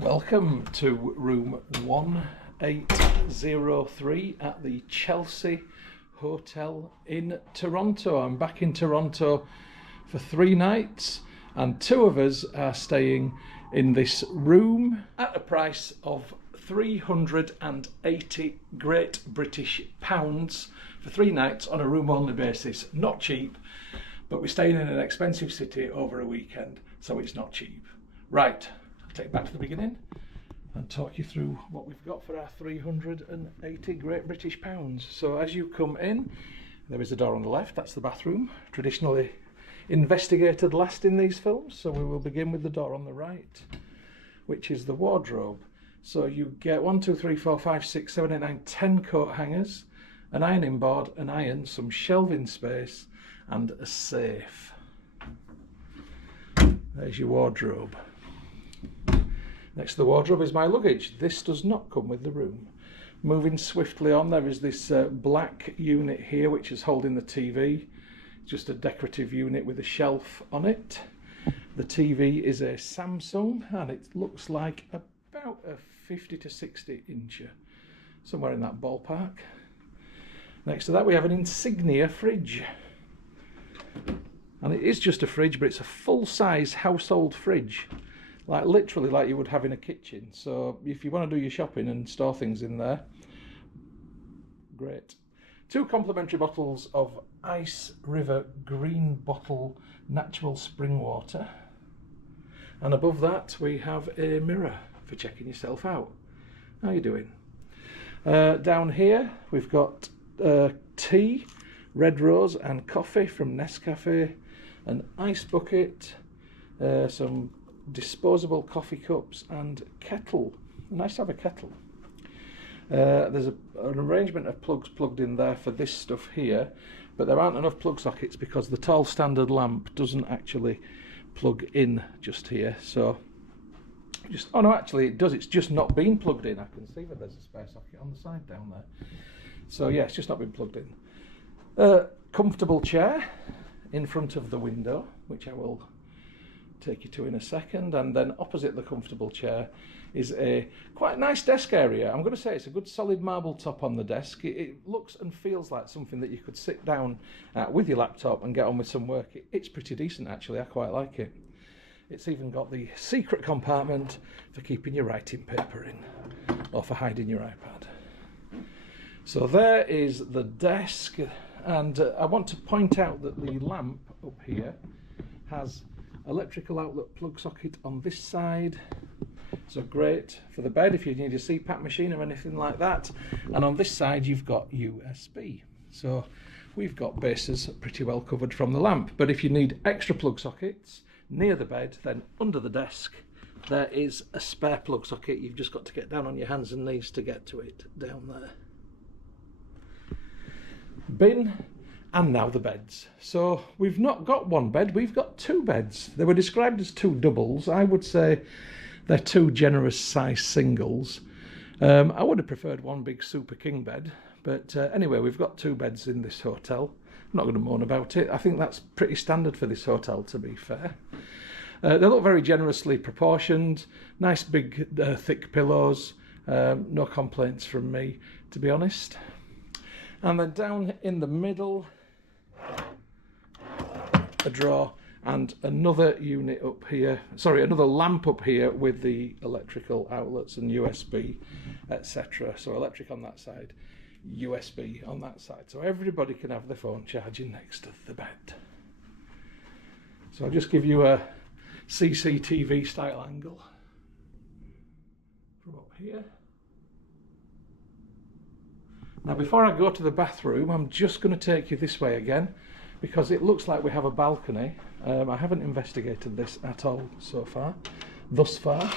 Welcome to room 1803 at the Chelsea Hotel in Toronto. I'm back in Toronto for 3 nights and 2 of us are staying in this room at a price of 380 Great British pounds for 3 nights on a room only basis. Not cheap, but we're staying in an expensive city over a weekend, so it's not cheap. Right, I'll take it back to the beginning and talk you through what we've got for our 380 Great British pounds. So as you come in, there is a door on the left, that's the bathroom, traditionally investigated last in these films. So we will begin with the door on the right, which is the wardrobe. So you get 1, 2, 3, 4, 5, 6, 7, 8, 9, 10 coat hangers, an ironing board, an iron, some shelving space and a safe. There's your wardrobe. Next to the wardrobe is my luggage. This does not come with the room. Moving swiftly on, there is this black unit here which is holding the TV. Just a decorative unit with a shelf on it. The TV is a Samsung and it looks like about a 50 to 60 incher, somewhere in that ballpark. Next to that we have an Insignia fridge. And it is just a fridge, but it's a full-size household fridge. Like literally like you would have in a kitchen. So if you want to do your shopping and store things in there, great. 2 complimentary bottles of Ice River green bottle natural spring water. And above that we have a mirror for checking yourself out. How are you doing? Down here we've got tea, red rose and coffee from Nescafe, an ice bucket, some disposable coffee cups and kettle. Nice to have a kettle. There's an arrangement of plugs plugged in there for this stuff here, but there aren't enough plug sockets because the tall standard lamp doesn't actually plug in just here. So oh no, actually it does, it's just not been plugged in. I can see that there's a spare socket on the side down there. So yeah, it's just not been plugged in. Comfortable chair in front of the window, which I will take you to in a second, and then opposite the comfortable chair is a quite nice desk area. I'm going to say it's a good solid marble top on the desk. It looks and feels like something that you could sit down at with your laptop and get on with some work. It's pretty decent actually, I quite like it. It's even got the secret compartment for keeping your writing paper in, or for hiding your iPad. So there is the desk, and I want to point out that the lamp up here has electrical outlet plug socket on this side, so great for the bed if you need a CPAP machine or anything like that. And on this side you've got USB, so we've got bases pretty well covered from the lamp. But if you need extra plug sockets near the bed, then under the desk there is a spare plug socket. You've just got to get down on your hands and knees to get to it down there. Bin. And now the beds. So we've not got 1 bed, we've got 2 beds. They were described as 2 doubles. I would say they're 2 generous size singles. I would have preferred 1 big super king bed, but anyway, we've got 2 beds in this hotel. I'm not going to moan about it. I think that's pretty standard for this hotel, to be fair. They look very generously proportioned, nice big thick pillows, no complaints from me, to be honest. And then down in the middle, a drawer and another unit up here, sorry, another lamp up here with the electrical outlets and USB, etc. So electric on that side, USB on that side, so everybody can have their phone charging next to the bed. So I'll just give you a CCTV style angle from up here. Now before I go to the bathroom, I'm just going to take you this way again, because it looks like we have a balcony. I haven't investigated this at all so far, thus far,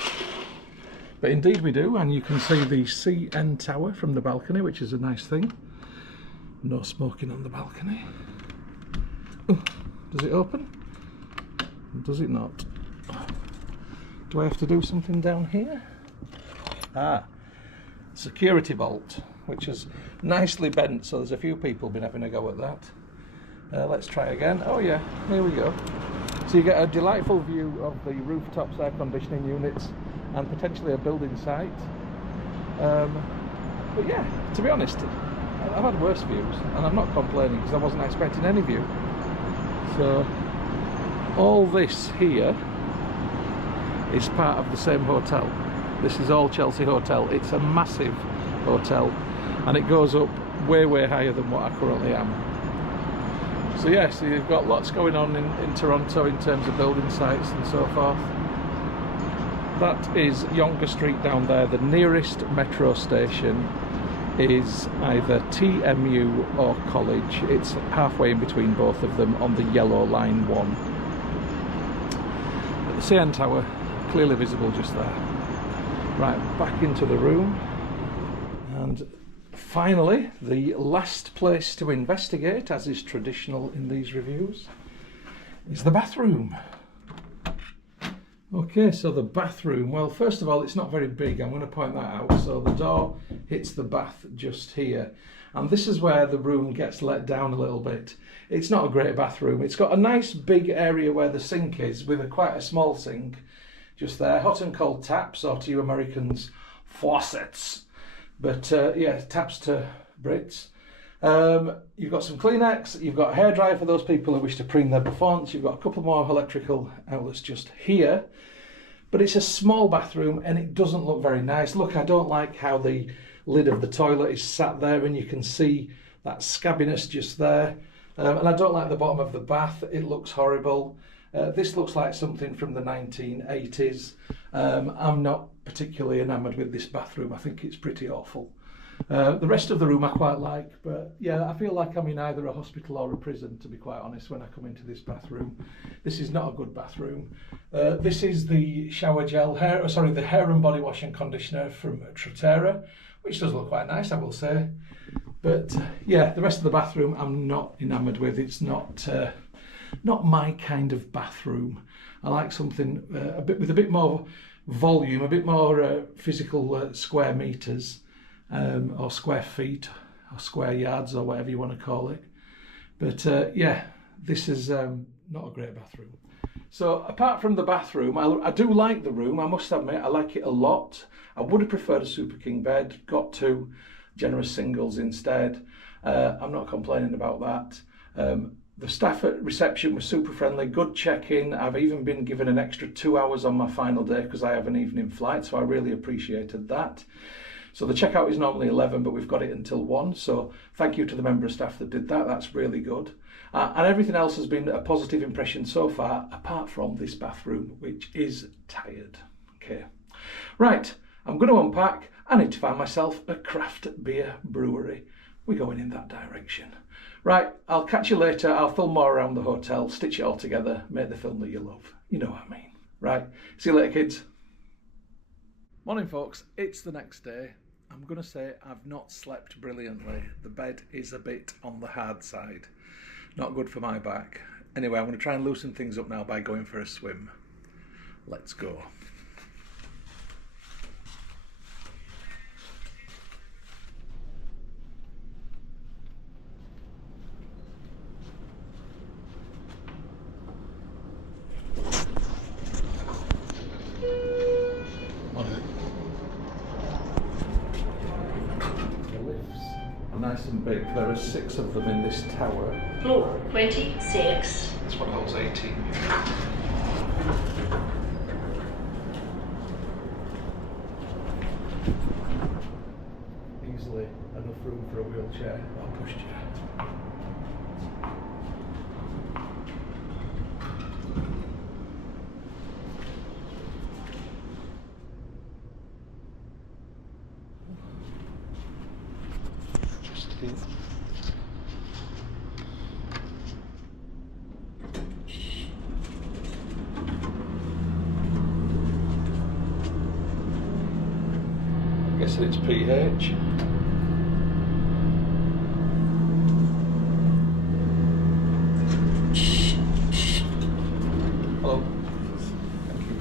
but indeed we do, and you can see the CN Tower from the balcony, which is a nice thing. No smoking on the balcony. Does it open? Does it not? Do I have to do something down here? Security bolt, which is nicely bent, so there's a few people been having a go at that. Let's try again. Oh yeah, here we go. So you get a delightful view of the rooftops, air conditioning units and potentially a building site. But yeah, to be honest, I've had worse views, and I'm not complaining because I wasn't expecting any view. So all this here is part of the same hotel. This is all Chelsea Hotel. It's a massive hotel, and it goes up way higher than what I currently am. So yeah, so you've got lots going on in Toronto in terms of building sites and so forth. That is Yonge Street down there. The nearest metro station is either TMU or College. It's halfway in between both of them on the yellow line 1. But the CN Tower, clearly visible just there. Right, back into the room. And finally, the last place to investigate, as is traditional in these reviews, is the bathroom. Okay, so the bathroom, well, first of all, it's not very big. I'm going to point that out. So the door hits the bath just here, and this is where the room gets let down a little bit. It's not a great bathroom. It's got a nice big area where the sink is, with quite a small sink just there. Hot and cold taps, or to you Americans, faucets. But yeah, taps to Brits. You've got some Kleenex, you've got a hairdryer for those people who wish to preen their bouffants, you've got a couple more electrical outlets just here. But it's a small bathroom and it doesn't look very nice. Look, I don't like how the lid of the toilet is sat there, and you can see that scabbiness just there. And I don't like the bottom of the bath, it looks horrible. This looks like something from the 1980s. I'm not particularly enamoured with this bathroom. I think it's pretty awful. The rest of the room I quite like, but yeah, I feel like I'm in either a hospital or a prison, to be quite honest, when I come into this bathroom. This is not a good bathroom. This is the shower gel, the hair and body wash and conditioner from Tratera, which does look quite nice, I will say. But yeah, the rest of the bathroom I'm not enamoured with. It's not my kind of bathroom. I like something with a bit more volume, a bit more physical square meters. Or square feet, or square yards, or whatever you want to call it. But yeah, this is not a great bathroom. So apart from the bathroom, I do like the room, I must admit, I like it a lot. I would have preferred a Super King bed, got 2 generous singles instead. I'm not complaining about that. The staff at reception were super friendly, good check-in. I've even been given an extra 2 hours on my final day because I have an evening flight, so I really appreciated that. So the checkout is normally 11, but we've got it until 1. So thank you to the member of staff that did that. That's really good. And everything else has been a positive impression so far, apart from this bathroom, which is tired. Okay. Right, I'm going to unpack. I need to find myself a craft beer brewery. We're going in that direction. Right, I'll catch you later. I'll film more around the hotel, stitch it all together, make the film that you love. You know what I mean. Right, see you later, kids. Morning, folks. It's the next day. I'm going to say I've not slept brilliantly. The bed is a bit on the hard side. Not good for my back. Anyway, I'm going to try and loosen things up now by going for a swim. Let's go. Nice and big. There are 6 of them in this tower. Floor 26. This one holds 18. Easily enough room for a wheelchair or pushchair. I'm guessing it's PH. Hello. Thank you.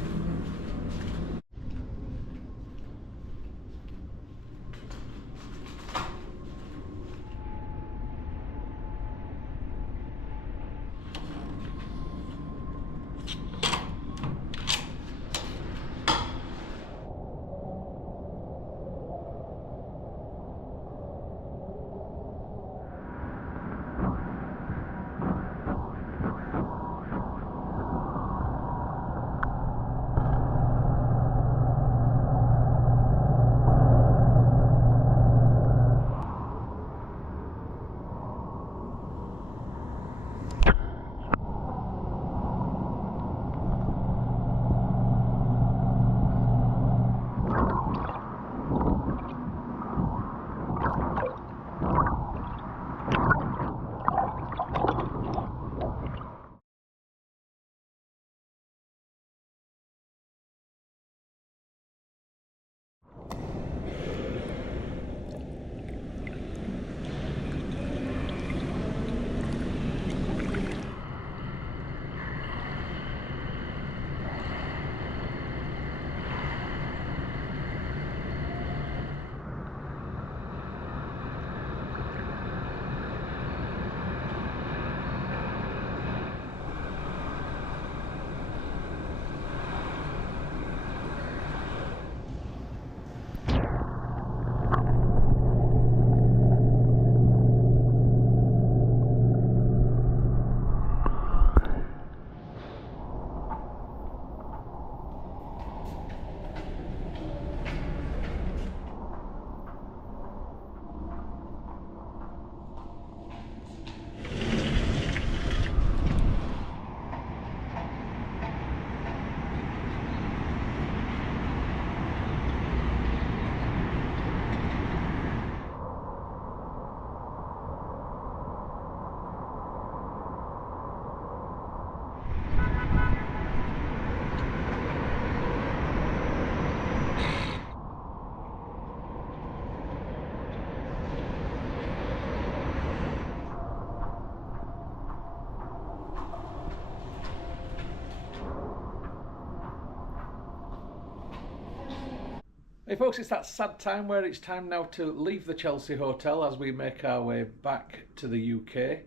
Hey folks, it's that sad time where it's time now to leave the Chelsea hotel as we make our way back to the UK.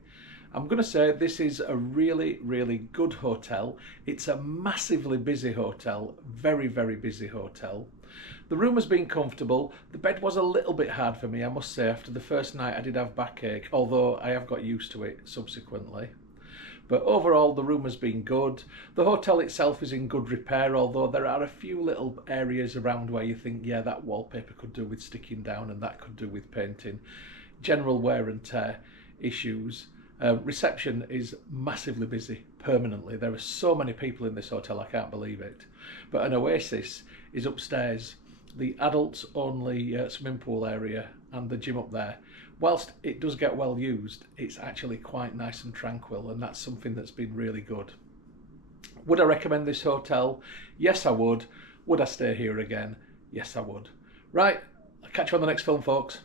I'm going to say this is a really, really good hotel. It's a massively busy hotel, very, very busy hotel. The room has been comfortable. The bed was a little bit hard for me, I must say. After the first night I did have backache, although I have got used to it subsequently. But overall, the room has been good. The hotel itself is in good repair, although there are a few little areas around where you think, yeah, that wallpaper could do with sticking down and that could do with painting. General wear and tear issues. Reception is massively busy permanently. There are so many people in this hotel, I can't believe it. But an oasis is upstairs, the adults only swimming pool area and the gym up there. Whilst it does get well used, it's actually quite nice and tranquil, and that's something that's been really good. Would I recommend this hotel? Yes, I would. Would I stay here again? Yes, I would. Right, I'll catch you on the next film, folks.